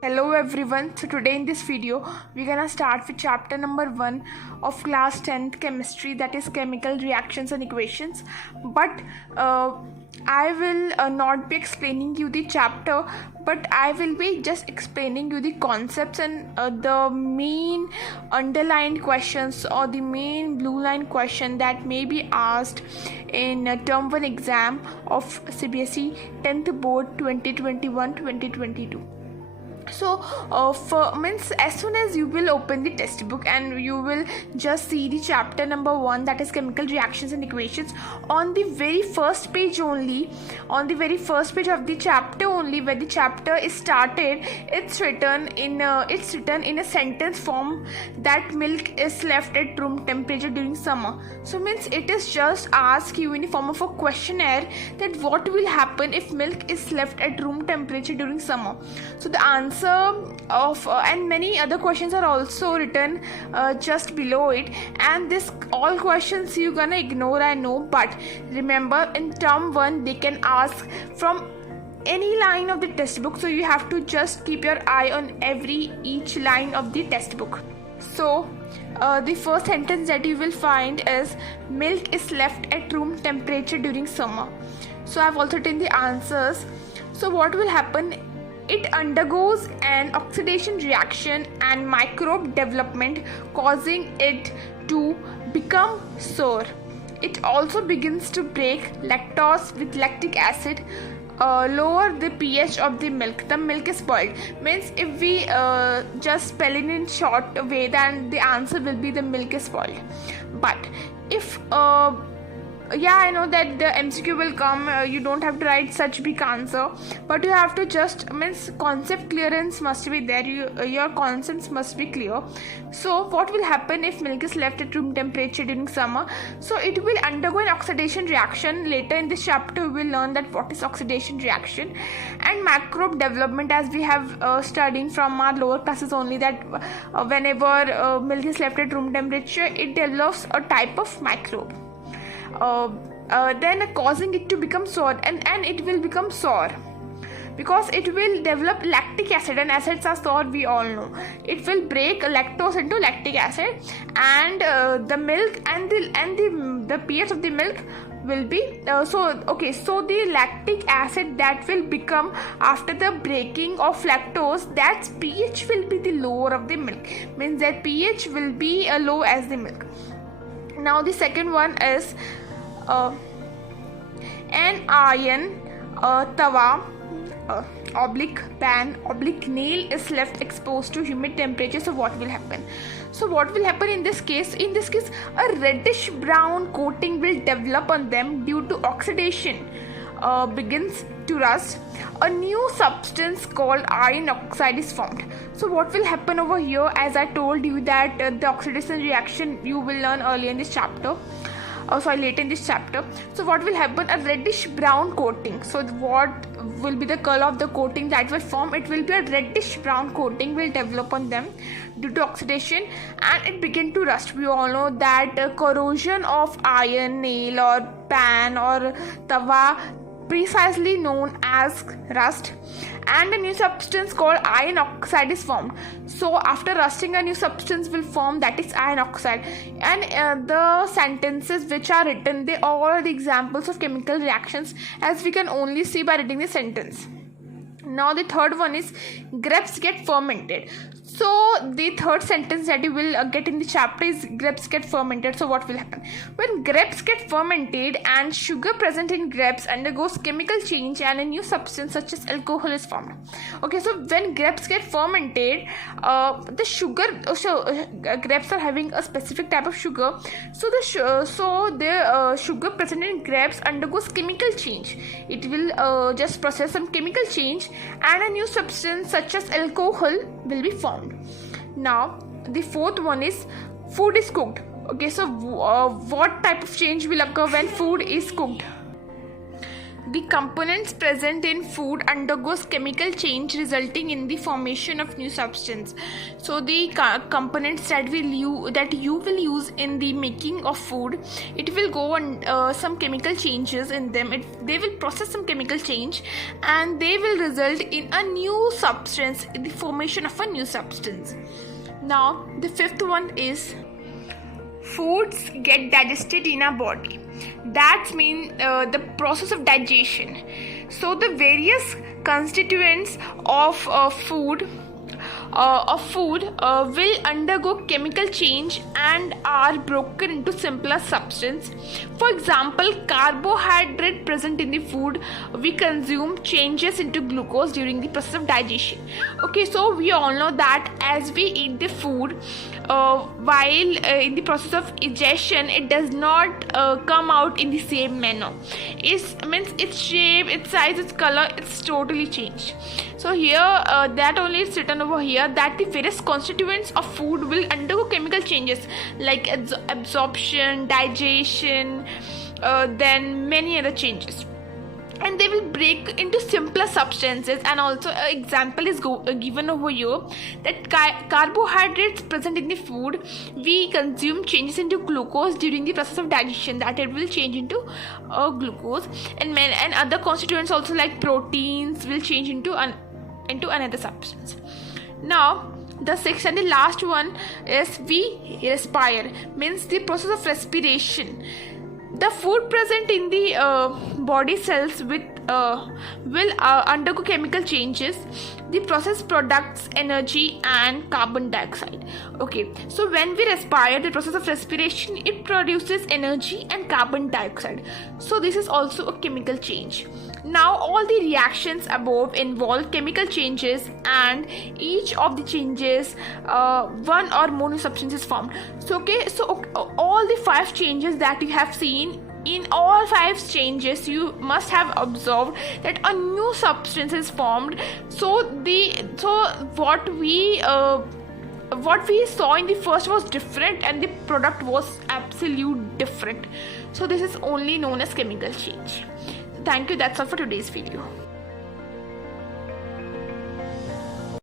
Hello everyone. So today in this video we're gonna start with chapter number 1 of class 10th chemistry, that is chemical reactions and equations. But I will not be explaining you the chapter, but I will be just explaining you the concepts and the main underlined questions or the main blue line question that may be asked in term 1 exam of CBSE 10th board 2021-2022. So means as soon as you will open the textbook and you will just see the chapter number 1, that is chemical reactions and equations, on the very first page only, on the very first page of the chapter only, where the chapter is started, it's written in a sentence form that milk is left at room temperature during summer. So means it is just ask you in the form of a questionnaire that what will happen if milk is left at room temperature during summer. So the answer of and many other questions are also written just below it, and this all questions you gonna ignore, I know, but remember in term 1 they can ask from any line of the textbook, so you have to just keep your eye on each line of the textbook. So the first sentence that you will find is milk is left at room temperature during summer. So I've also written the answers. So what will happen? It undergoes an oxidation reaction and microbe development, causing it to become sour. It also begins to break lactose with lactic acid, lower the pH of the milk. The milk is spoiled. Means if we just spell it in short way, then the answer will be the milk is spoiled. But if I know that the MCQ will come, you don't have to write such big answer, but you have to just, means concept clearance must be there, your concepts must be clear. So what will happen if milk is left at room temperature during summer? So it will undergo an oxidation reaction. Later in this chapter we will learn that what is oxidation reaction, and microbe development, as we have studying from our lower classes only, that whenever milk is left at room temperature, it develops a type of microbe. Then causing it to become sour, and it will become sour because it will develop lactic acid, and acids are sour, we all know. It will break lactose into lactic acid, and the milk and the pH of the milk will be so the lactic acid that will become after the breaking of lactose, that pH will be the lower of the milk, means that pH will be low as the milk. Now the second one is an iron tawa oblique pan oblique nail is left exposed to humid temperature. So what will happen? So what will happen in this case? In this case, a reddish brown coating will develop on them due to oxidation. Begins to rust. A new substance called iron oxide is formed. So what will happen over here? As I told you that the oxidation reaction you will learn earlier in this chapter, later in this chapter. So what will happen? A reddish brown coating. So what will be the color of the coating that will form? It will be a reddish brown coating will develop on them due to oxidation, and it begin to rust. We all know that corrosion of iron nail or pan or tawa, precisely known as rust, and a new substance called iron oxide is formed. So after rusting, a new substance will form, that is iron oxide. And the sentences which are written, they all are the examples of chemical reactions, as we can only see by reading the sentence. Now the third one is grapes get fermented. So the third sentence that you will get in the chapter is grapes get fermented. So what will happen? When grapes get fermented and sugar present in grapes undergoes chemical change and a new substance such as alcohol is formed. Okay, so when grapes get fermented, the sugar, grapes are having a specific type of sugar. So the sugar present in grapes undergoes chemical change. It will just process some chemical change, and a new substance such as alcohol will be formed. Now the fourth one is food is cooked. Okay, so what type of change will occur when food is cooked? the components present in food undergoes chemical change resulting in the formation of new substance. So the components that you will use in the making of food, it will go on some chemical changes in them. They will process some chemical change and they will result in a new substance, the formation of a new substance. Now the fifth one is foods get digested in our body. That means the process of digestion. So the various constituents of food will undergo chemical change and are broken into simpler substance. For example, carbohydrate present in the food we consume changes into glucose during the process of digestion. Okay, so we all know that as we eat the food, while in the process of digestion, it does not come out in the same manner. It means its shape, its size, its color, it's totally changed. So here that only is written over here that the various constituents of food will undergo chemical changes like absorption, digestion, then many other changes, and they will break into simpler substances. And also an example is given over here that carbohydrates present in the food we consume changes into glucose during the process of digestion, that it will change into glucose, and other constituents also like proteins will change into another substance. Now the sixth and the last one is we respire, means the process of respiration. The food present in the body cells will undergo chemical changes. The process products energy and carbon dioxide. Okay, so when we respire, the process of respiration, it produces energy and carbon dioxide. So this is also a chemical change. Now all the reactions above involve chemical changes, and each of the changes one or more new substances formed. So all the 5 changes that you have seen, in all 5 changes you must have observed that a new substance is formed. So what we saw in the first was different and the product was absolute different. So this is only known as chemical change. Thank you. That's all for today's video.